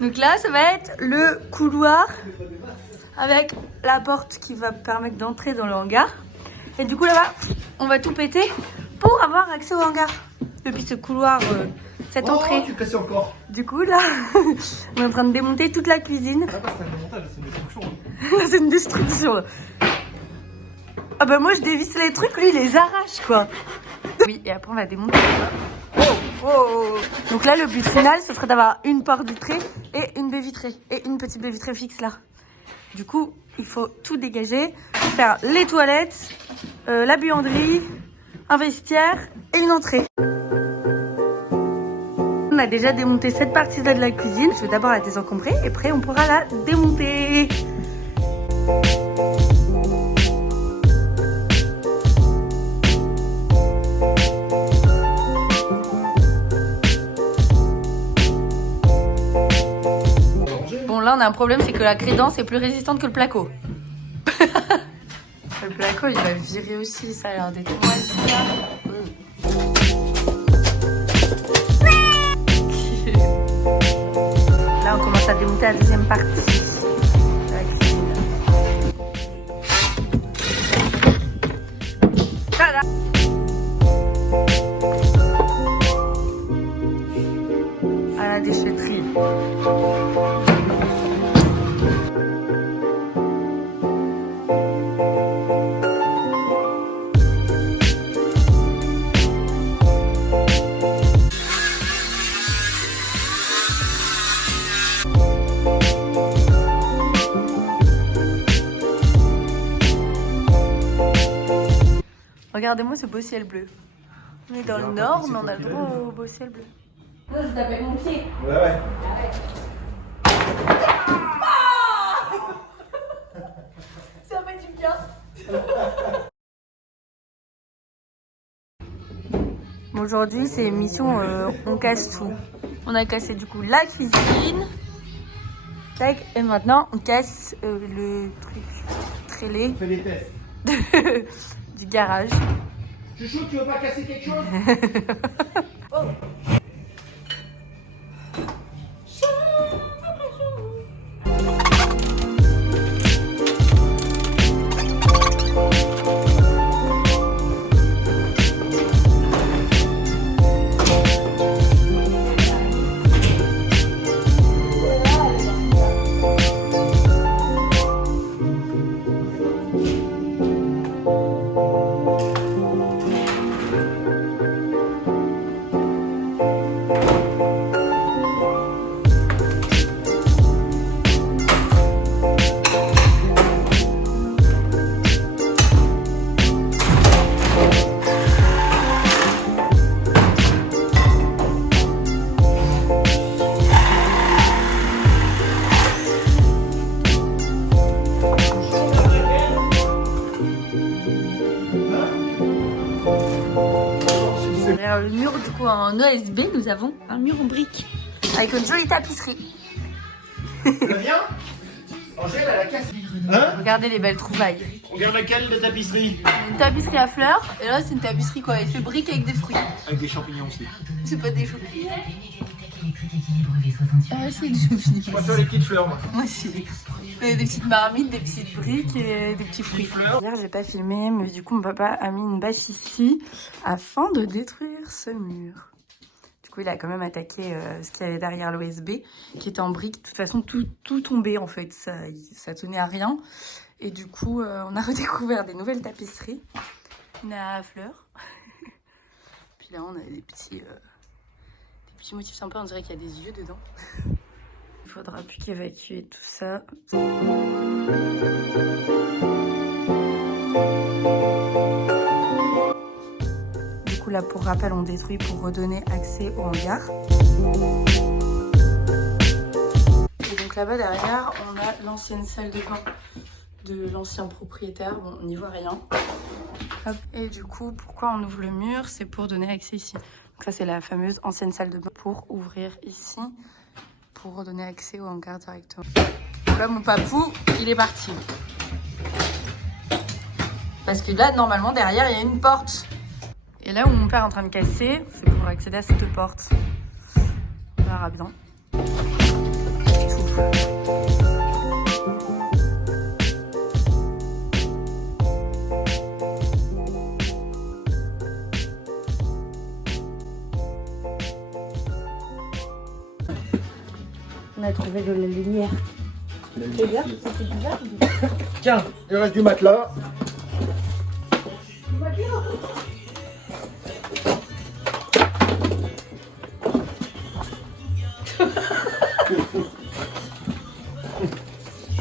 Donc là, ça va être le couloir avec la porte qui va permettre d'entrer dans le hangar. Et du coup, là-bas, on va tout péter pour avoir accès au hangar. Depuis ce couloir, cette entrée. Tu casses encore. Du coup, là, on est en train de démonter toute la cuisine. Ah, c'est un démontage, c'est une destruction. Là, c'est une destruction. Là. Ah bah moi, je dévisse les trucs, lui, il les arrache, quoi. Oui, et après, on va démonter. Oh. Donc là, le but final, ce serait d'avoir une porte vitrée et une baie vitrée. Et une petite baie vitrée fixe, là. Du coup, il faut tout dégager, faire les toilettes, la buanderie, un vestiaire et une entrée. On a déjà démonté cette partie-là de la cuisine. Je vais d'abord la désencombrer et après, on pourra la démonter. Là on a un problème, c'est que la crédence est plus résistante que le placo. Le placo il va virer aussi, ça a l'air d'être moisi là. Là on commence à démonter la deuxième partie de la cuisine. Tada! À la déchetterie. Regardez-moi ce beau ciel bleu. On est dans le nord, mais on a le droit au beau ciel bleu. Là, je tapais mon pied. Ouais. Ça fait du bien. Aujourd'hui, c'est mission on casse tout. On a cassé du coup la cuisine. Tac, et maintenant, on casse le truc trélé. On fait des tests. Du garage. Chouchou, tu veux pas casser quelque chose? Oh. Derrière le mur, du coup, en OSB, nous avons un mur en briques avec une jolie tapisserie. Ça vient? Angèle, elle a cassé. Hein? Regardez les belles trouvailles. Regarde laquelle de tapisserie? Une tapisserie à fleurs, et là, c'est une tapisserie quoi? Elle fait briques avec des fruits. Avec des champignons aussi. C'est pas des champignons. Ah, c'est des champignons. Je préfère les petites fleurs, moi. Moi aussi. Des petites marmites, des petites briques et des petits fruits. Hier, j'ai pas filmé, mais du coup, mon papa a mis une bâche ici afin de détruire ce mur. Du coup, il a quand même attaqué ce qu'il y avait derrière l'OSB, qui était en briques. De toute façon, tout tombait en fait. Ça tenait à rien. Et du coup, on a redécouvert des nouvelles tapisseries. Une à fleurs. Puis là, on a des petits motifs sympas. On dirait qu'il y a des yeux dedans. Il faudra plus qu'évacuer tout ça. Du coup là pour rappel on détruit pour redonner accès au hangar. Et donc là-bas derrière on a l'ancienne salle de bain de l'ancien propriétaire. Bon on n'y voit rien. Hop. Et du coup pourquoi on ouvre le mur? C'est pour donner accès ici. Donc ça c'est la fameuse ancienne salle de bain pour ouvrir ici. Pour redonner accès au hangar directement. Là, mon papou, il est parti. Parce que là, normalement, derrière, il y a une porte. Et là où mon père est en train de casser, c'est pour accéder à cette porte. On verra bien. On a trouvé de la lumière. C'est bien, c'est bizarre. Tiens, il reste du matelas.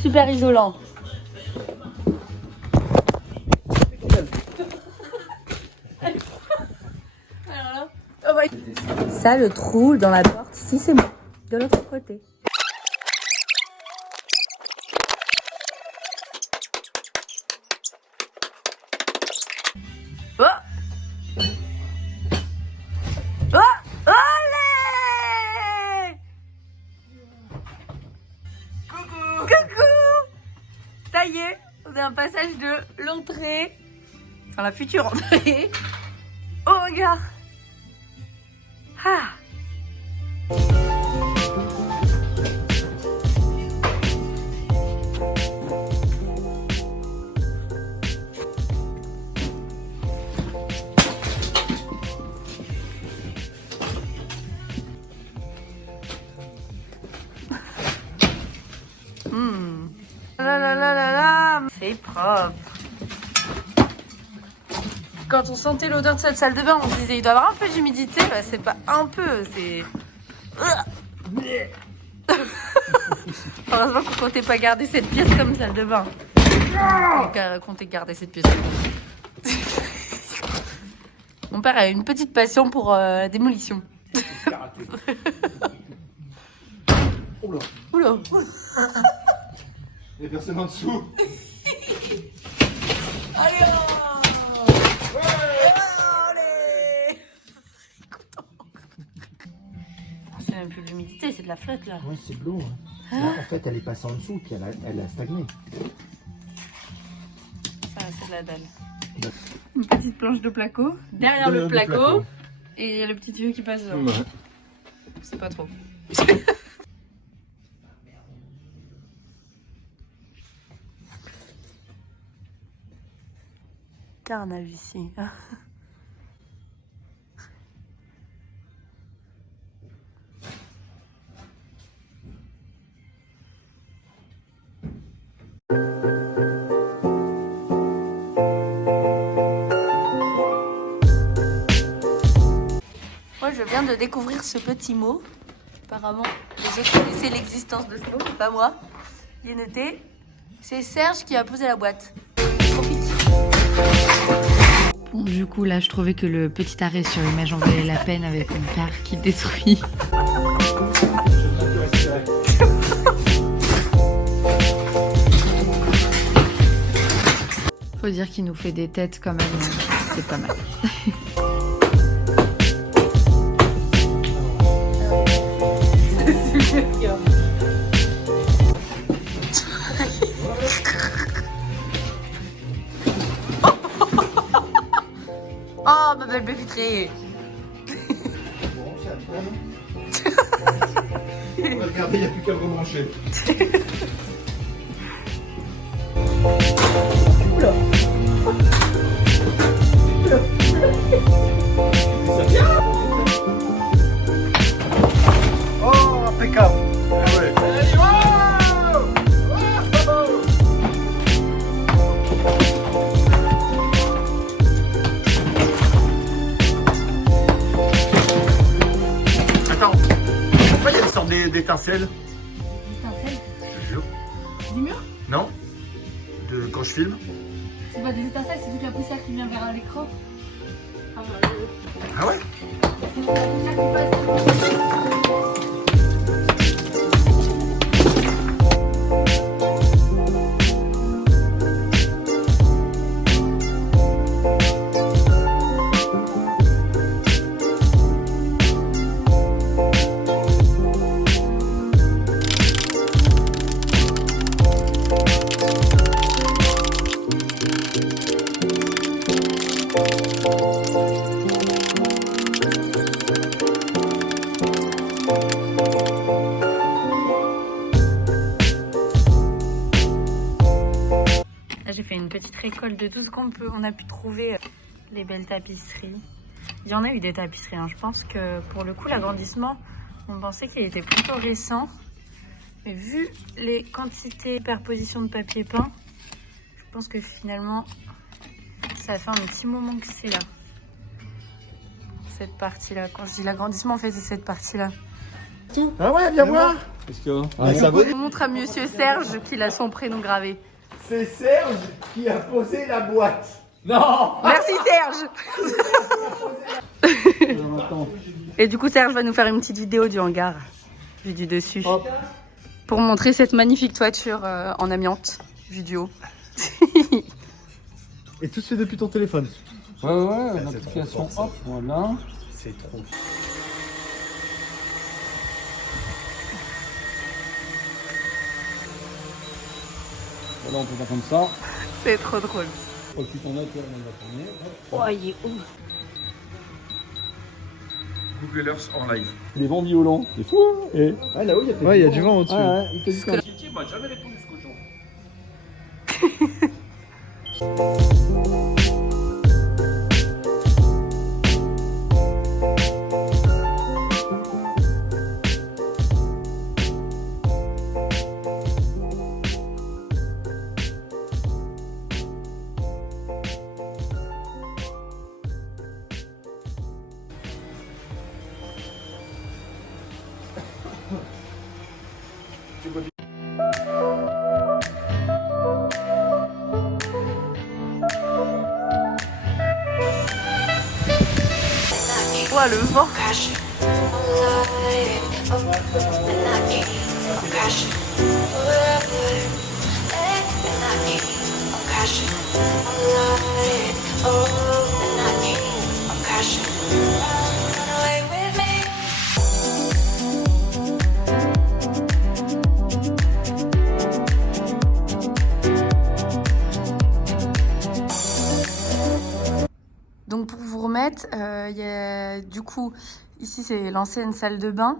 Super isolant. Ça, le trou dans la porte, ici c'est moi, de l'autre côté. Oh, oh, allez! Coucou! Ça y est, on a un passage de l'entrée, enfin la future entrée, au regard. Ah! C'est propre. Quand on sentait l'odeur de cette salle de bain, on se disait il doit y avoir un peu d'humidité. Bah, c'est pas un peu, c'est... Heureusement qu'on comptait pas garder cette pièce comme salle de bain. On comptait garder cette pièce. Mon père a une petite passion pour la démolition. Oula. Oula. Il y a personne en dessous. Allez, allez. C'est même plus de l'humidité, c'est de la flotte là. Ouais, c'est de l'eau. Hein. Là, en fait, elle est passée en dessous, puis elle a stagné. Ça, c'est de la dalle. Une petite planche de placo. Derrière le placo. Et il y a le petit tuyau qui passe dedans. Ouais. C'est pas trop. Carnage ici. Moi, je viens de découvrir ce petit mot. Apparemment, les autres connaissaient l'existence de ce mot, pas moi. Il est noté. C'est Serge qui a posé la boîte. Profite. Bon, du coup, là, je trouvais que le petit arrêt sur l'image en valait la peine avec une car qui détruit. Faut dire qu'il nous fait des têtes quand même, c'est pas mal. Oh, ma belle baie vitrée. Bon, c'est à toi, non? On va regarder, il n'y a plus qu'à le rebrancher. Oula. Ça vient? Oh, impeccable. Ah ouais. Allez, wow! Wow! Attends, pourquoi il y a une sorte d'étincelle? Étincelle Je te jure. du mur? Non? Quand je filme? C'est pas des étincelles, c'est toute la poussière qui vient vers l'écran. Ah ouais? C'est toute la poussière qui passe. j'ai fait une petite récolte de tout ce on a pu trouver. Les belles tapisseries. Il y en a eu des tapisseries. Hein. Je pense que pour le coup, l'agrandissement, on pensait qu'il était plutôt récent. Mais vu les quantités superposition de papier peint, je pense que finalement, ça fait un petit moment que c'est là. Cette partie-là. Quand je dis l'agrandissement, en fait, c'est cette partie-là. Ah ouais, viens voir. Qu'est-ce qu'il y a? On montre à monsieur Serge qu'il a son prénom gravé. C'est Serge qui a posé la boîte. Non. Merci Serge. Et du coup, Serge va nous faire une petite vidéo du hangar, vue du dessus, pour montrer cette magnifique toiture en amiante, vue du haut. Et tout se fait depuis ton téléphone. Ouais, l'application, hop, voilà. C'est trop. Voilà, on peut faire comme ça. C'est trop drôle. Occupe ton note, on va tourner. Oh, il est où? Google Earth en live. Les vents violents, c'est fou. Et... Ah là-haut, il y a du vent au-dessus. Ouais, il te dit ça. Titi m'a jamais répondu ce cochon. Ouah, le vent. Donc pour vous remettre, il y a du coup, ici c'est l'ancienne salle de bain,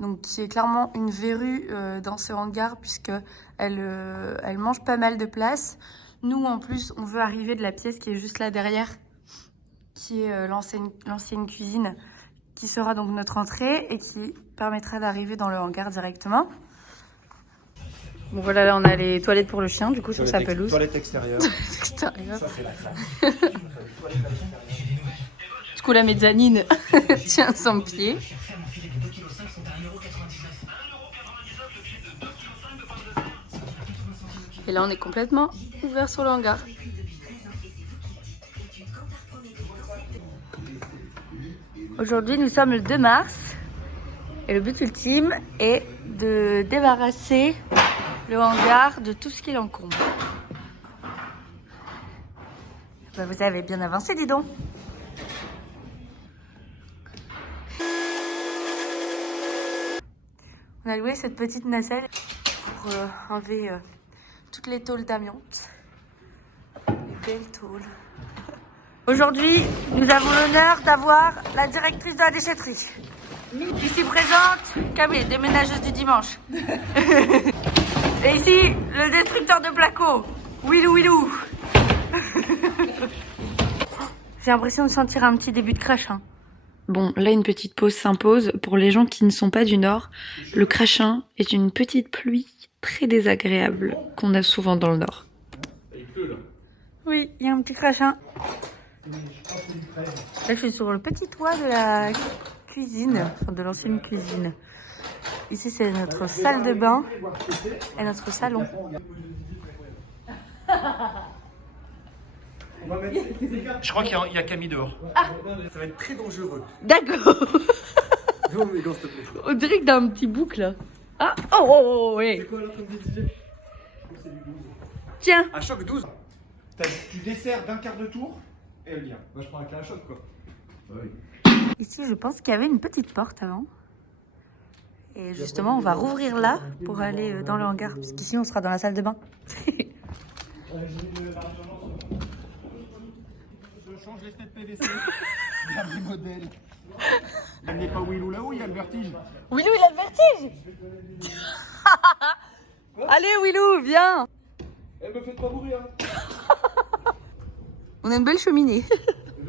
donc qui est clairement une verrue dans ce hangar puisqu'elle elle mange pas mal de place. Nous en plus, on veut arriver de la pièce qui est juste là derrière, qui est l'ancienne cuisine, qui sera donc notre entrée et qui permettra d'arriver dans le hangar directement. Bon voilà, là on a les toilettes pour le chien, du coup sur sa pelouse. Toilette extérieure. Extérieur. Ça, c'est la classe. Du coup la mezzanine tient son pied. Et là on est complètement ouvert sur le hangar. Aujourd'hui nous sommes le 2 mars et le but ultime est de débarrasser le hangar de tout ce qui l'encombre. Bah, vous avez bien avancé, dis donc. On a loué cette petite nacelle pour enlever toutes les tôles d'amiante. Les belles tôles. Aujourd'hui, nous avons l'honneur d'avoir la directrice de la déchetterie. Ici présente, Camille, déménageuse du dimanche. Et ici, le destructeur de placos, Willou Willou. J'ai l'impression de sentir un petit début de crachin. Bon, là une petite pause s'impose. Pour les gens qui ne sont pas du Nord, le crachin est une petite pluie très désagréable qu'on a souvent dans le Nord. Oui, il y a un petit crachin. Là, je suis sur le petit toit de la cuisine, enfin de l'ancienne cuisine. Ici, c'est notre salle de bain et notre salon. Je crois qu'il y a Camille dehors. Ah. Ça va être très dangereux. D'accord. Non, mais s'il te plaît. On dirait que t'as un petit bouc là. Ah, oh, oui. C'est quoi là comme DJ? Tiens. À choc 12. Tu desserres d'un quart de tour et elle vient. Moi je prends la clé à choc quoi. Bah oui. Ici, je pense qu'il y avait une petite porte avant. Et justement, on va rouvrir là pour aller dans le hangar, parce qu'ici, on sera dans la salle de bain. Je change les fenêtres PVC. Dernier modèle. Il n'est pas Willou là-haut, il y a le vertige. Willou, il a le vertige. Allez, Willou, viens. me faites pas mourir. On a une belle cheminée.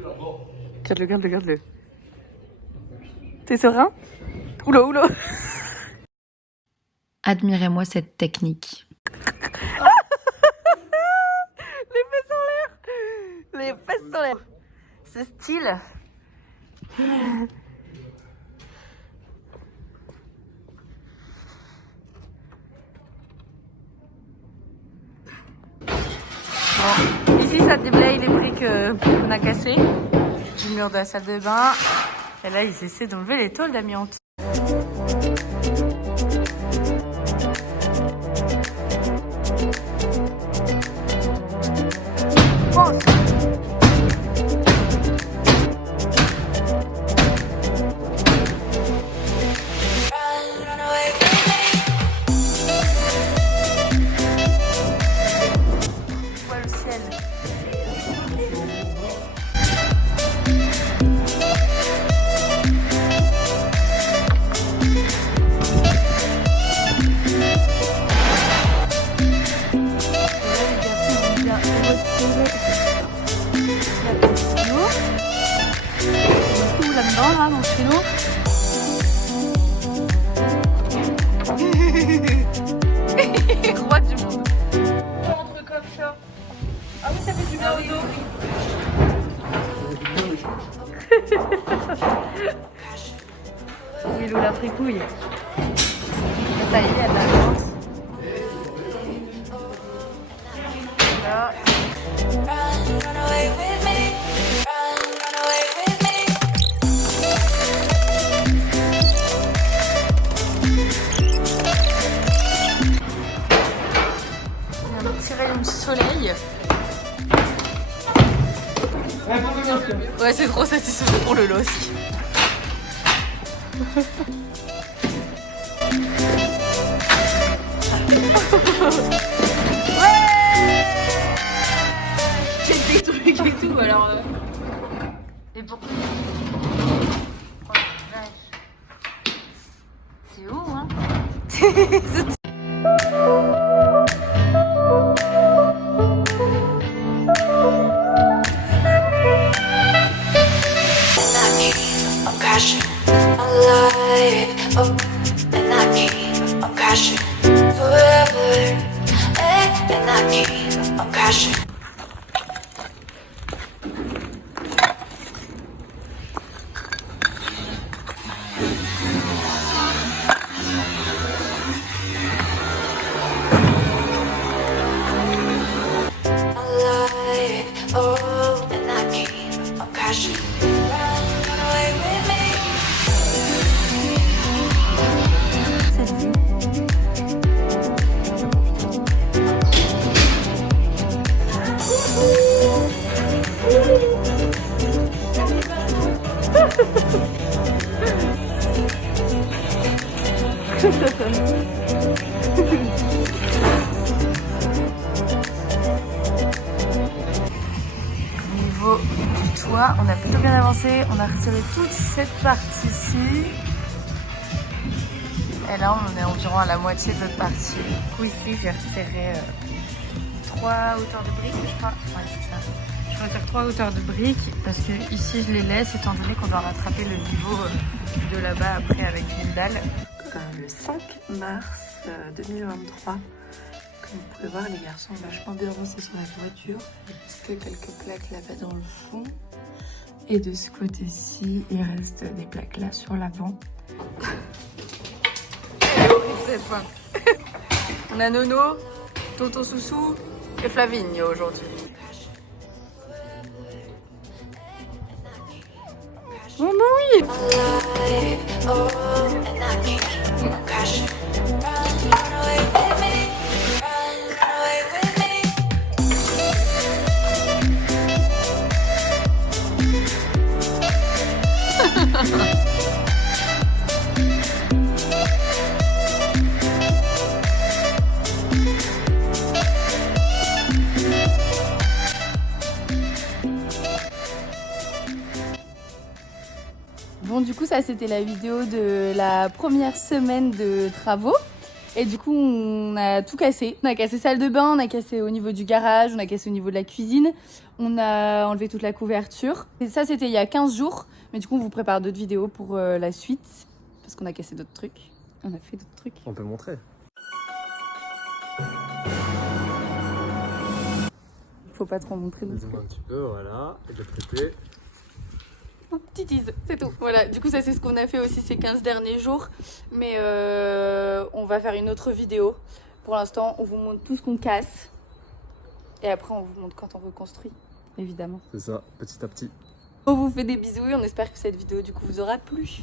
Regarde-le, regarde-le, regarde-le. T'es serein? Oula, oula. Admirez-moi cette technique. Les fesses en l'air. Les fesses en l'air. C'est style. Bon, ici ça déblaye les briques qu'on a cassées du mur de la salle de bain. Et là ils essaient d'enlever les tôles d'amiante. Le ciel. Là-dedans, là, dans le créneau. Roi du monde. Entre comme ça. Ah oui, ça fait du bien au dos. Willow la fricouille. Ça y est, elle avance. Là. Tirer le soleil. Ouais, c'est trop satisfaisant pour le LOSC. Ouais, j'ai des trucs et tout alors. Et pourquoi? Oh la vache. C'est haut, hein? Au niveau du toit, on a plutôt bien avancé. On a retiré toute cette partie-ci. Et là, on est environ à la moitié de l'autre partie. Du coup, ici, j'ai retiré 3 hauteurs de briques, je crois. Ouais, c'est ça. Je retire 3 hauteurs de briques parce que ici, je les laisse étant donné qu'on doit rattraper le niveau de là-bas après avec une dalle. Le 5 mars 2023. Comme vous pouvez voir, les garçons ont vachement bien avancé sur la voiture. Il reste quelques plaques là-bas dans le fond. Et de ce côté-ci, il reste des plaques là sur l'avant. On a Nono, Tonton Soussou et Flavigne aujourd'hui. Oh bah oui! Bon, du coup, ça c'était la vidéo de la première semaine de travaux. Et du coup, on a tout cassé. On a cassé salle de bain, on a cassé au niveau du garage, on a cassé au niveau de la cuisine. On a enlevé toute la couverture. Et ça, c'était il y a 15 jours. Mais du coup, on vous prépare d'autres vidéos pour la suite. Parce qu'on a cassé d'autres trucs. On a fait d'autres trucs. On peut montrer. Faut pas trop montrer. Dis-moi un petit peu, voilà. Et de l'autre côté. Un petit tease, c'est tout. Voilà, du coup ça c'est ce qu'on a fait aussi ces 15 derniers jours. Mais on va faire une autre vidéo. Pour l'instant, on vous montre tout ce qu'on casse. Et après, on vous montre quand on reconstruit, évidemment. C'est ça, petit à petit. On vous fait des bisous et on espère que cette vidéo du coup vous aura plu.